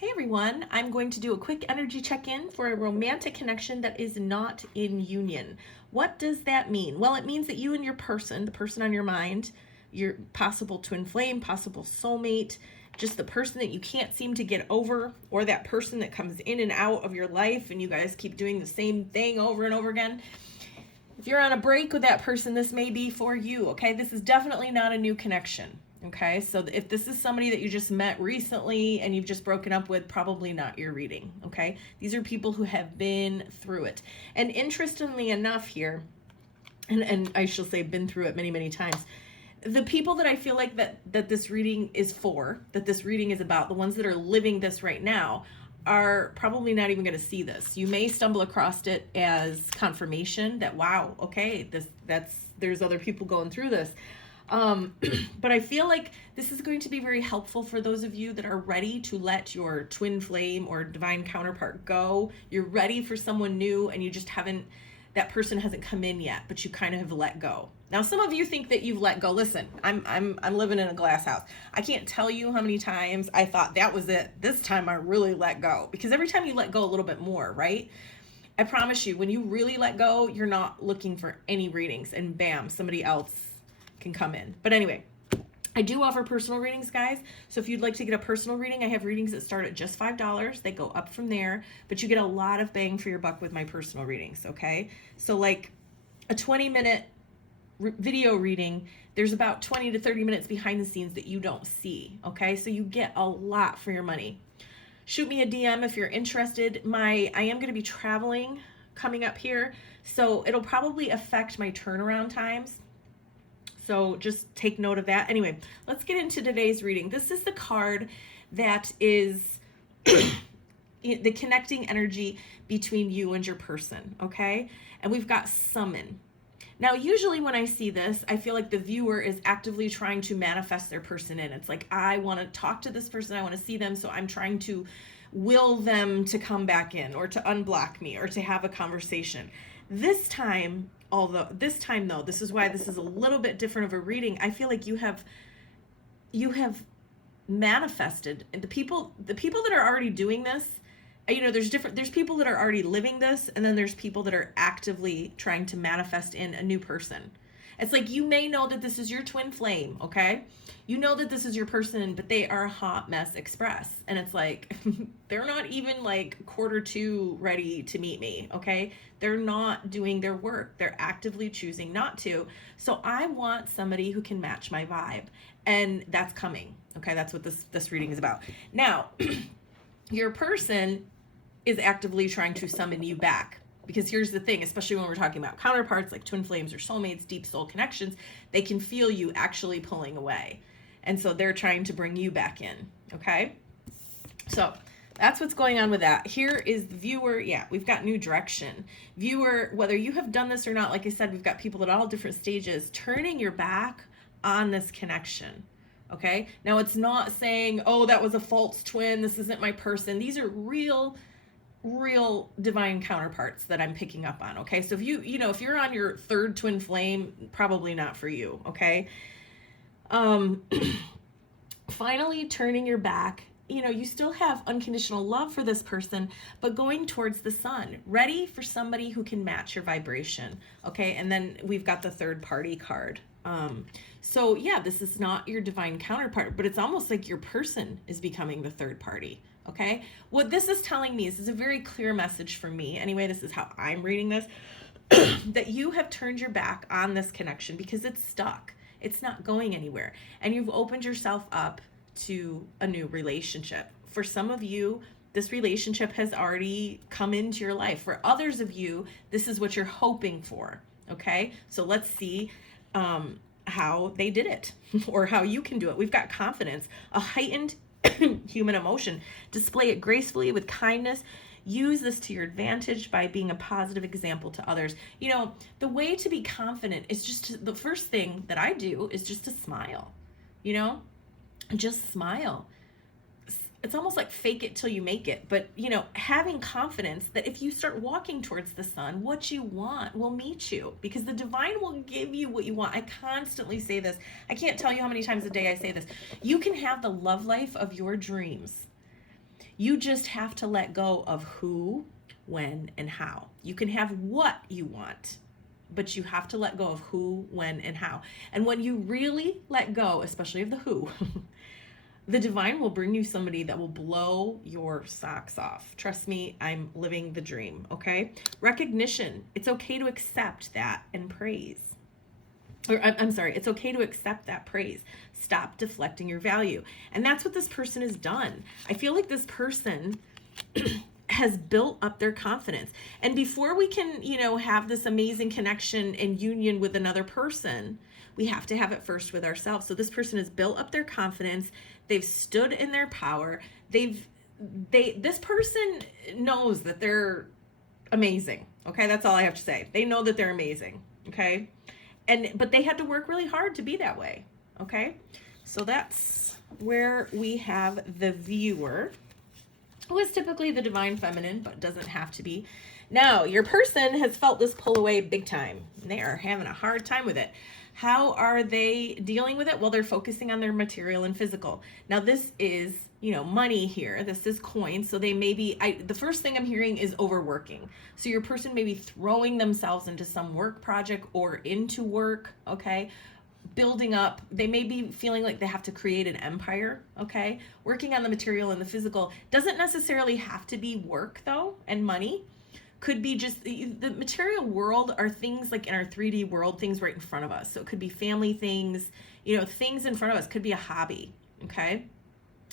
Hey everyone, I'm going to do a quick energy check-in for a romantic connection that is not in union. What does that mean? Well, it means that you and your person, the person on your mind, your possible twin flame, possible soulmate, just the person that you can't seem to get over, or that person that comes in and out of your life and you guys keep doing the same thing over and over again. If you're on a break with that person, this may be for you, okay? This is definitely not a new connection. Okay, so if this is somebody that you just met recently and you've just broken up with, probably not your reading, okay? These are people who have been through it. And interestingly enough here, and I shall say been through it many, many times, the people that I feel like that this reading is for, that this reading is about, the ones that are living this right now, are probably not even going to see this. You may stumble across it as confirmation that, wow, okay, there's other people going through this. But I feel like this is going to be very helpful for those of you that are ready to let your twin flame or divine counterpart go. You're ready for someone new and you just that person hasn't come in yet, but you kind of have let go. Now, some of you think that you've let go. Listen, I'm living in a glass house. I can't tell you how many times I thought that was it. This time I really let go, because every time you let go a little bit more, right? I promise you, when you really let go, you're not looking for any readings, and bam, somebody else can come in. But anyway, I do offer personal readings, guys. So if you'd like to get a personal reading, I have readings that start at just $5. They go up from there, but you get a lot of bang for your buck with my personal readings, okay? So like a 20-minute video reading, there's about 20 to 30 minutes behind the scenes that you don't see, okay? So you get a lot for your money. Shoot me a DM if you're interested. I am going to be traveling coming up here, so it'll probably affect my turnaround times. So just take note of that. Anyway, let's get into today's reading. This is the card that is the connecting energy between you and your person, okay? And we've got summon. Now, usually when I see this, I feel like the viewer is actively trying to manifest their person in. It's like, I want to talk to this person, I want to see them, so I'm trying to will them to come back in or to unblock me or to have a conversation. This time though, this is why this is a little bit different of a reading. I feel like you have manifested, and the people that are already doing this, there's people that are already living this, and then there's people that are actively trying to manifest in a new person. It's like, you may know that this is your twin flame, okay? You know that this is your person, but they are a hot mess express. And it's like, they're not even like 1/4 ready to meet me, okay? They're not doing their work. They're actively choosing not to. So I want somebody who can match my vibe. And that's coming, okay? That's what this reading is about. Now, your person is actively trying to summon you back. Because here's the thing, especially when we're talking about counterparts like twin flames or soulmates, deep soul connections, they can feel you actually pulling away. And so they're trying to bring you back in, okay? So that's what's going on with that. Here is the viewer. Yeah, we've got new direction. Viewer, whether you have done this or not, like I said, we've got people at all different stages turning your back on this connection, okay? Now, it's not saying, oh, that was a false twin, this isn't my person. These are real divine counterparts that I'm picking up on, okay? So if if you're on your third twin flame, probably not for you, okay? Finally turning your back, you still have unconditional love for this person, but going towards the sun, ready for somebody who can match your vibration, okay? And then we've got the third party card. So yeah, this is not your divine counterpart, but it's almost like your person is becoming the third party. Okay, what this is telling me is a very clear message for me. Anyway, this is how I'm reading this, that you have turned your back on this connection because it's stuck. It's not going anywhere. And you've opened yourself up to a new relationship. For some of you, this relationship has already come into your life. For others of you, this is what you're hoping for. Okay, so let's see how they did it or how you can do it. We've got confidence, a heightened human emotion. Display it gracefully with kindness. Use this to your advantage by being a positive example to others. The way to be confident is the first thing that I do is just to smile. Just smile. It's almost like fake it till you make it. But, having confidence that if you start walking towards the sun, what you want will meet you, because the divine will give you what you want. I constantly say this. I can't tell you how many times a day I say this. You can have the love life of your dreams. You just have to let go of who, when, and how. You can have what you want, but you have to let go of who, when, and how. And when you really let go, especially of the who, the divine will bring you somebody that will blow your socks off. Trust me, I'm living the dream, okay? Recognition. It's okay to accept that and praise. Or I'm sorry, it's okay to accept that praise. Stop deflecting your value. And that's what this person has done. I feel like this person has built up their confidence. And before we can, have this amazing connection and union with another person, we have to have it first with ourselves. So this person has built up their confidence. They've stood in their power. This person knows that they're amazing. Okay, that's all I have to say. They know that they're amazing. Okay, but they had to work really hard to be that way. Okay, so that's where we have the viewer, who is typically the divine feminine, but doesn't have to be. Now, your person has felt this pull away big time. They are having a hard time with it. How are they dealing with it? Well, they're focusing on their material and physical. Now, this is, money here. This is coins. So they may be, the first thing I'm hearing is overworking. So your person may be throwing themselves into some work project or into work, okay? Building up. They may be feeling like they have to create an empire, okay? Working on the material and the physical. Doesn't necessarily have to be work, though, and money. Could be just the material world are things like in our 3D world, things right in front of us. So it could be family things, things in front of us. Could be a hobby, okay?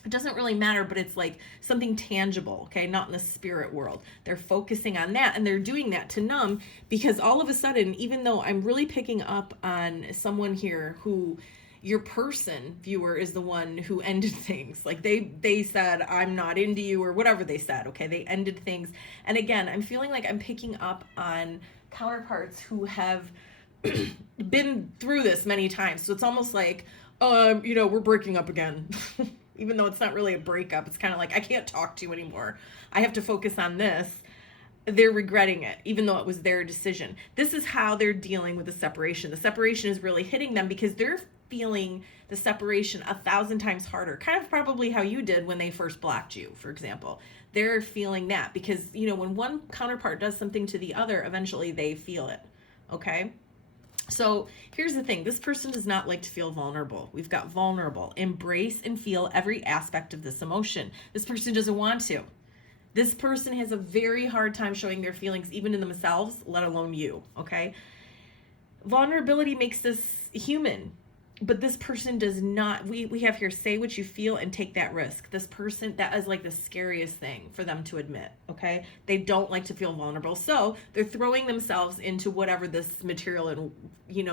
It doesn't really matter, but it's like something tangible, okay? Not in the spirit world. They're focusing on that, and they're doing that to numb, because all of a sudden, even though I'm really picking up on someone here who, your person, viewer, is the one who ended things. Like they said, I'm not into you, or whatever they said, okay? They ended things. And again, I'm feeling like I'm picking up on counterparts who have been through this many times. So it's almost like, we're breaking up again. Even though it's not really a breakup, it's kind of like, I can't talk to you anymore. I have to focus on this. They're regretting it, even though it was their decision. This is how they're dealing with the separation. The separation is really hitting them because they're feeling the separation 1,000 times harder. Kind of probably how you did when they first blocked you, for example. They're feeling that because, when one counterpart does something to the other, eventually they feel it, okay? So here's the thing. This person does not like to feel vulnerable. We've got vulnerable. Embrace and feel every aspect of this emotion. This person doesn't want to. This person has a very hard time showing their feelings, even in themselves, let alone you, okay? Vulnerability makes us human. But this person does not, we have here, say what you feel and take that risk. This person, that is like the scariest thing for them to admit, okay? They don't like to feel vulnerable. So they're throwing themselves into whatever this material and,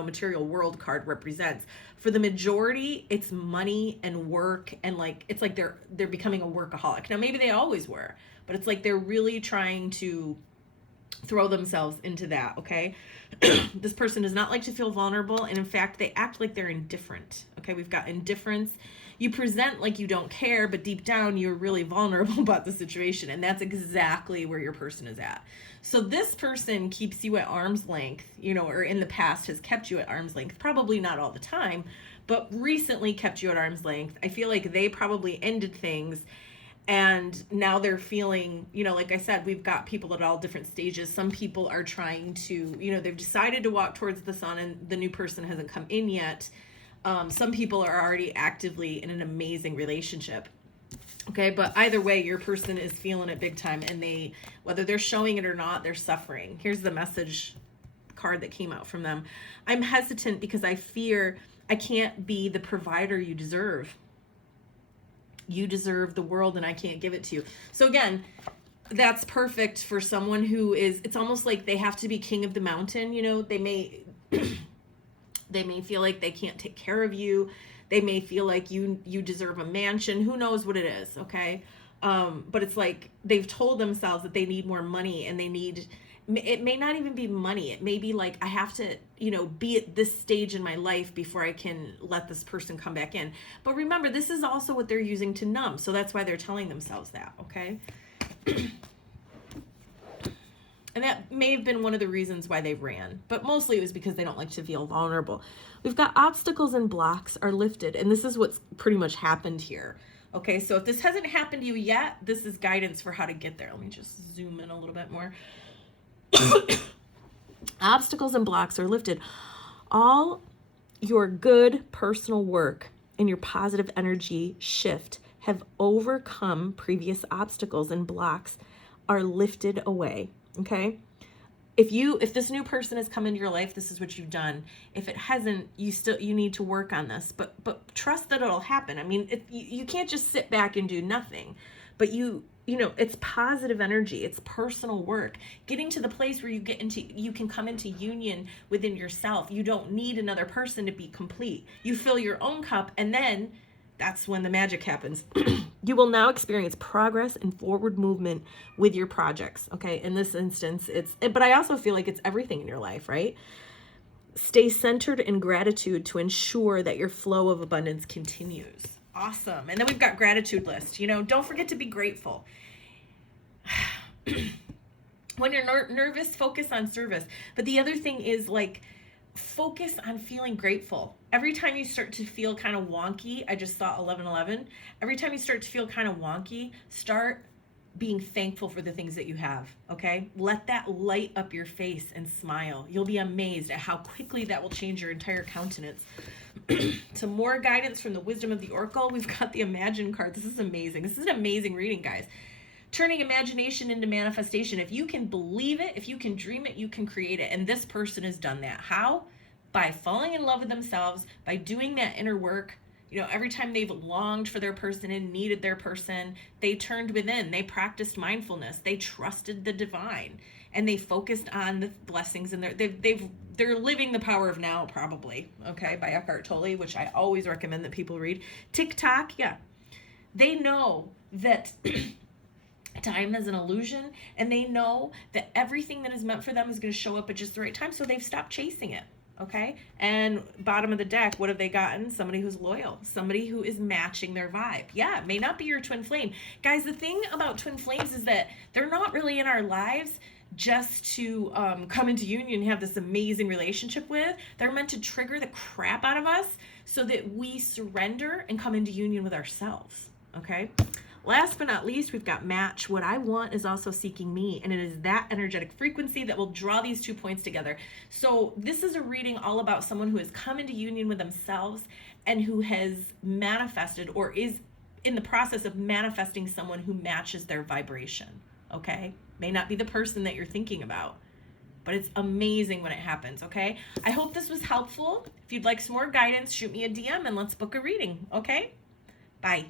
material world card represents. For the majority, it's money and work, and it's like they're becoming a workaholic. Now, maybe they always were, but it's like they're really trying to throw themselves into that, okay? This person does not like to feel vulnerable, and in fact, they act like they're indifferent, okay? We've got indifference. You present like you don't care, but deep down, you're really vulnerable about the situation, and that's exactly where your person is at. So this person keeps you at arm's length, or in the past has kept you at arm's length, probably not all the time, but recently kept you at arm's length. I feel like they probably ended things, and now they're feeling, like I said, we've got people at all different stages. Some people are trying to, they've decided to walk towards the sun and the new person hasn't come in yet. Some people are already actively in an amazing relationship. Okay, but either way, your person is feeling it big time, and whether they're showing it or not, they're suffering. Here's the message card that came out from them. I'm hesitant because I fear I can't be the provider you deserve. You deserve the world and I can't give it to you. So again, that's perfect for someone who is, it's almost like they have to be king of the mountain. They may feel like they can't take care of you. They may feel like you deserve a mansion. Who knows what it is, okay? But it's like they've told themselves that they need more money, and it may not even be money. It may be like, I have to, be at this stage in my life before I can let this person come back in. But remember, this is also what they're using to numb. So that's why they're telling themselves that, okay? And that may have been one of the reasons why they ran. But mostly it was because they don't like to feel vulnerable. We've got obstacles and blocks are lifted. And this is what's pretty much happened here. Okay, so if this hasn't happened to you yet, this is guidance for how to get there. Let me just zoom in a little bit more. Obstacles and blocks are lifted. All your good personal work and your positive energy shift have overcome previous obstacles, and blocks are lifted away. Okay? If this new person has come into your life, this is what you've done. If it hasn't, you need to work on this, but trust that it'll happen. I mean, you can't just sit back and do nothing, but you know, it's positive energy, it's personal work, getting to the place where you can come into union within yourself. You don't need another person to be complete. You fill your own cup, and then that's when the magic happens. You will now experience progress and forward movement with your projects. Okay. In this instance, but I also feel like it's everything in your life, right? Stay centered in gratitude to ensure that your flow of abundance continues. Awesome. And then we've got gratitude list. You know, don't forget to be grateful. When you're nervous, focus on service. But the other thing is, like, focus on feeling grateful. Every time you start to feel kind of wonky, I just saw 1111. Every time you start to feel kind of wonky, start being thankful for the things that you have, okay? Let that light up your face and smile. You'll be amazed at how quickly that will change your entire countenance. Some more guidance from the Wisdom of the Oracle. We've got the Imagine card. This is amazing. This is an amazing reading, guys. Turning imagination into manifestation. If you can believe it, if you can dream it, you can create it. And this person has done that. How? By falling in love with themselves, by doing that inner work. You know, every time they've longed for their person and needed their person, they turned within. They practiced mindfulness. They trusted the divine, and they focused on the blessings. And they're living the power of now, probably. Okay, by Eckhart Tolle, which I always recommend that people read. TikTok, yeah. They know that time is an illusion, and they know that everything that is meant for them is going to show up at just the right time, so they've stopped chasing it. Okay, and bottom of the deck, what have they gotten? Somebody who's loyal, somebody who is matching their vibe. Yeah, it may not be your twin flame. Guys, the thing about twin flames is that they're not really in our lives just to come into union and have this amazing relationship with. They're meant to trigger the crap out of us so that we surrender and come into union with ourselves. Okay. Last but not least, we've got match. What I want is also seeking me, and it is that energetic frequency that will draw these 2 points together. So this is a reading all about someone who has come into union with themselves and who has manifested or is in the process of manifesting someone who matches their vibration. Okay? May not be the person that you're thinking about, but it's amazing when it happens. Okay? I hope this was helpful. If you'd like some more guidance, shoot me a DM and let's book a reading. Okay? Bye.